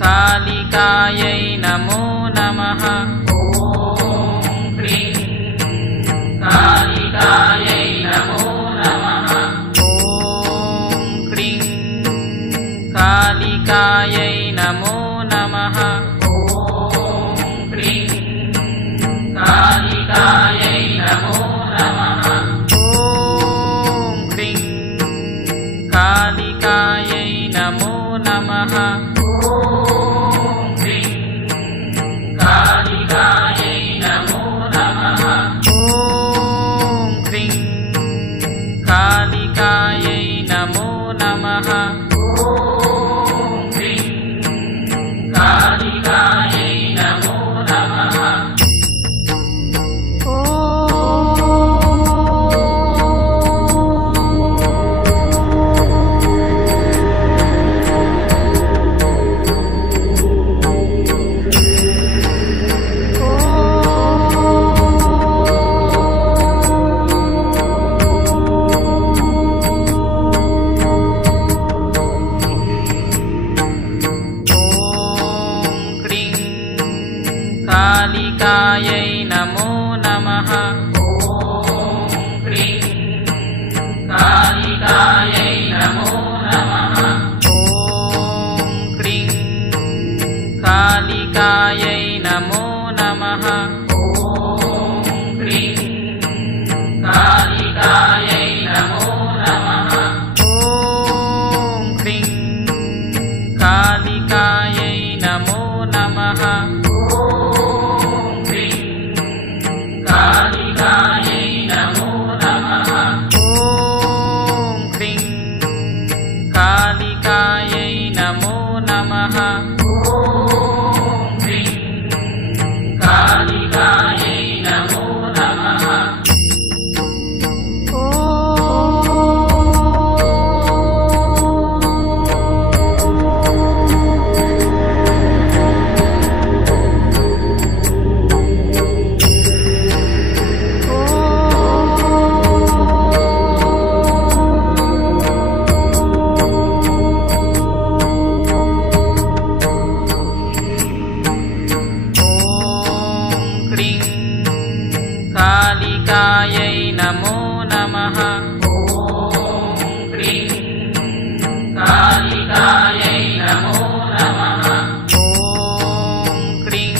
कालिकायै नमो नमः। ॐ क्रीं कालिकायै नमो नमः। ॐ क्रीं कालिकायै नमो नमः। ॐ क्रीं कालिकायै नमो नमः। ॐ क्रीं कालिकायै नमो नमः। कालिकायै नमो नमः। ॐ क्रीं कालिकायै नमो नमः। कालिकायै नमो नमः। ॐ क्रीं कालिकायै नमो नमः। ॐ क्रीं कालिकायै नमो नमः। ॐ क्रीं कालिकायै नमो नमः। ॐ क्रीं कालिकायै नमो नमः। कालिकायै नमो नमः। ॐ क्रीं कालिकायै नमो नमः। ॐ क्रीं कालिकायै नमो नमः। कालिकायै नमो नमः। ॐ क्रीं कालिकायै नमो नमः। ॐ क्रीं कालिकायै नमो नमः। ॐ क्रीं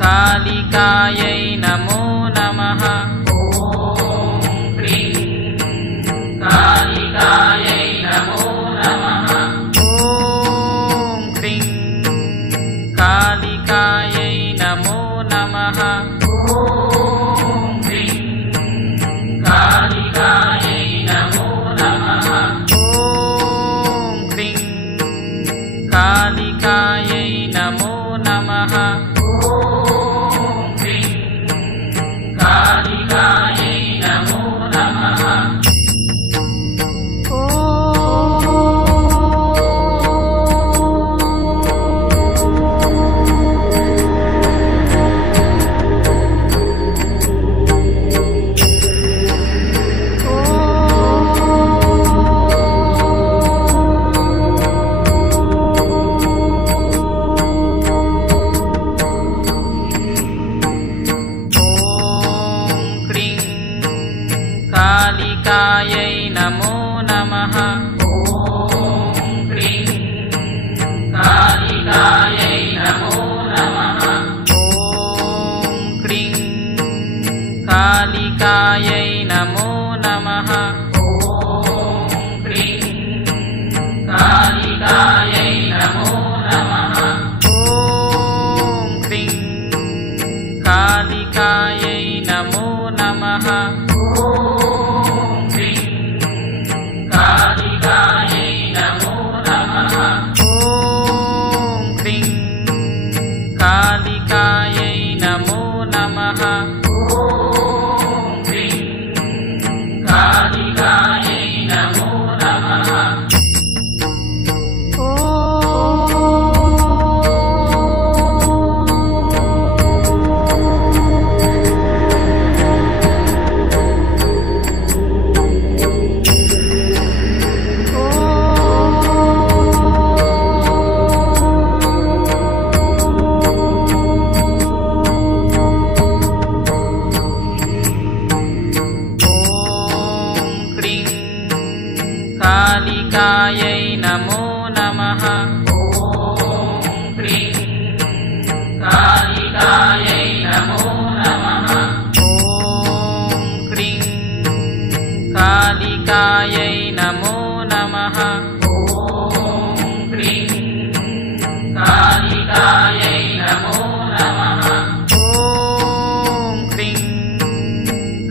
कालिकायै नमो नमः। ॐ क्रीं कालिकायै नमो नमः। कालिकायै नमो नमः। ॐ क्रीं कालिकायै नमो नमः। ॐ क्रीं कालिकायै नमो नमः। ॐ क्रीं कालिकायै नमो नमः। ॐ क्रीं कालिकायै नमो नमः। ॐ क्रीं कालिकायै नमो नमः। ॐ क्रीं कालिकायै नमो नमः। ॐ क्रीं कालिकायै नमो नमः। ॐ क्रीं कालिकायै नमो नमः। ॐ क्रीं कालिकायै नमो नमः। कालिकायै नमो नमः। ॐ क्रीं कालिकायै नमो नमः। ॐ क्रीं कालिकायै नमो नमः। ॐ क्रीं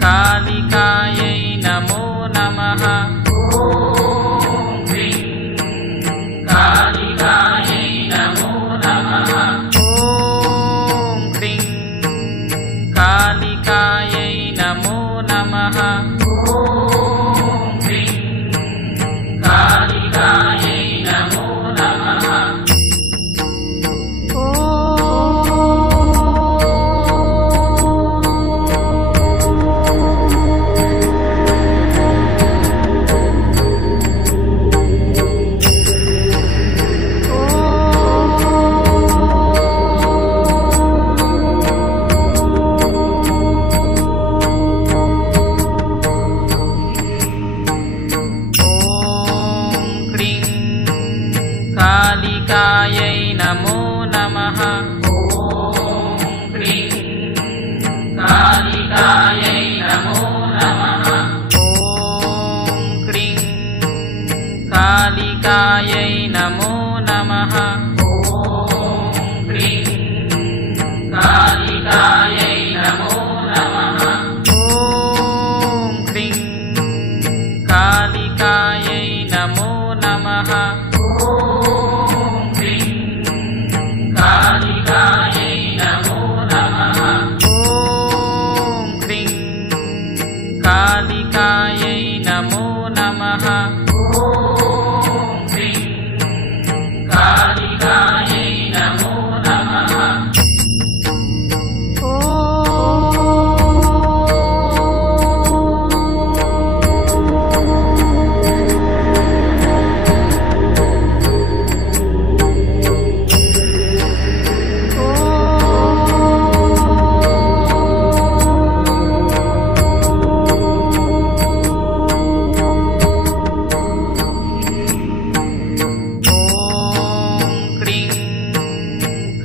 कालिकायै नमो नमः। ॐ क्रीं कालिकायै नमो नमः। कालिकायै नमो नमः। ॐ क्रीं कालिकायै नमो नमः। ॐ क्रीं कालिकायै नमो नमः। कालिकायै नमो नमः। ॐ क्रीं कालिकायै नमो नमः। ॐ क्रीं कालिकायै नमो नमः। ॐ क्रीं कालिकायै नमो नमः। ॐ क्रीं कालिकायै नमो नमः। कालिकायै नमो नमः। ॐ क्रीं कालिकायै नमो नमः। ॐ क्रीं कालिकायै नमो नमः।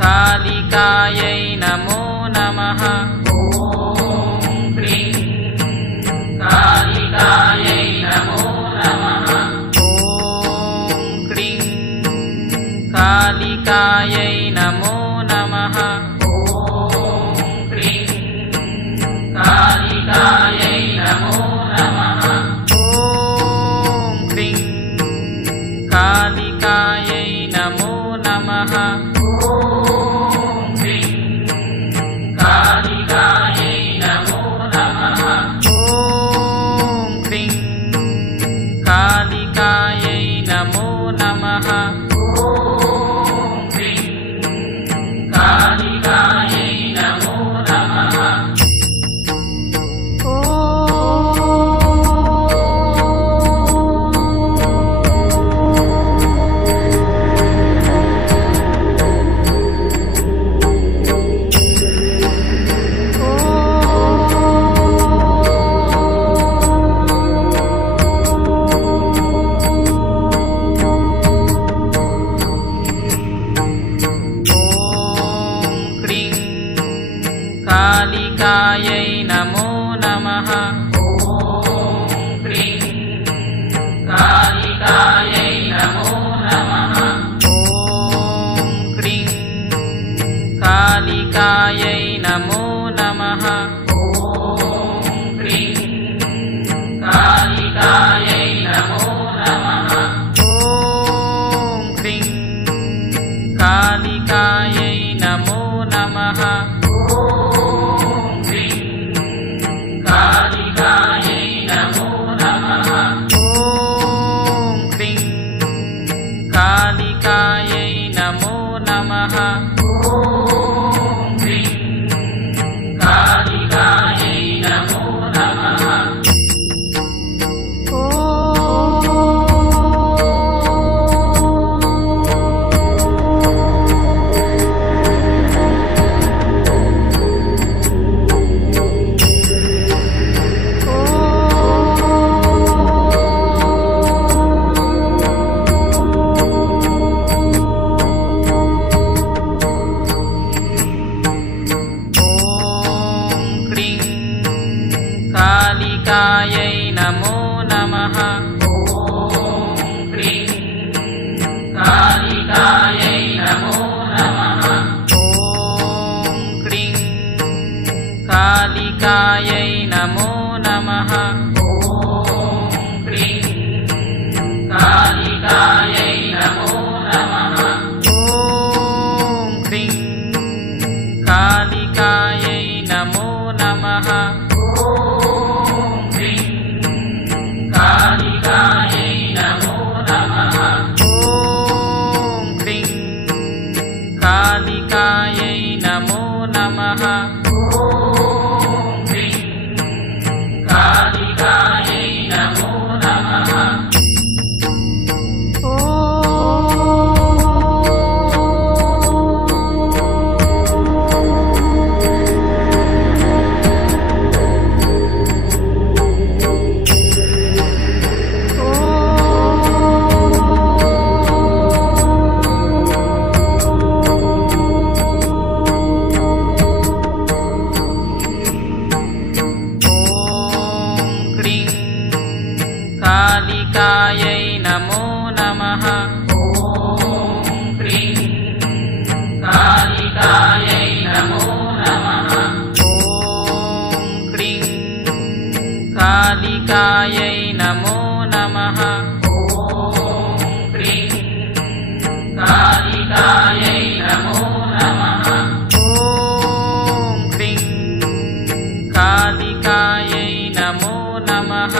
कालिकायै नमो नमः। ॐ क्रीं कालिकायै नमो नमः। ॐ क्रीं कालिकायै नमो नमः। ॐ क्रीं कालिकायै नमो नमः। ॐ क्रीं कालिकायै नमो नमः। कालिकायै नमो नमः। ॐ क्रीं कालिकायै नमो नमः। ॐ क्रीं नमो नमः। ॐ क्रीं कालिकायै नमो नमः। ॐ क्रीं कालिकायै नमो नमः। ॐ क्रीं कालिकायै नमो नमः। ॐ क्रीं कालिकायै नमो नमः। ॐ क्रीं कालिकायै नमो नमः। ॐ क्रीं कालिकायै नमो नमः। ॐ क्रीं कालिकायै नमो नमः। कालिकायै नमो नमः। ॐ क्रीं कालिकायै नमो नमः। ॐ क्रीं कालिकायै नमो नमः। ॐ क्रीं कालिकायै नमो नमः। ॐ क्रीं कालिकायै नमो नमः। कालिकायै नमो नमः। ॐ क्रीं कालिकायै नमो नमः। ॐ क्रीं कालिकायै नमो नमः। कालिकायै नमो नमः। ॐ क्रीं कालिकायै नमो नमः। ॐ क्रीं कालिकायै नमो नमः। ॐ क्रीं कालिकायै नमो नमः। ॐ क्रीं कालिकायै नमो नमः।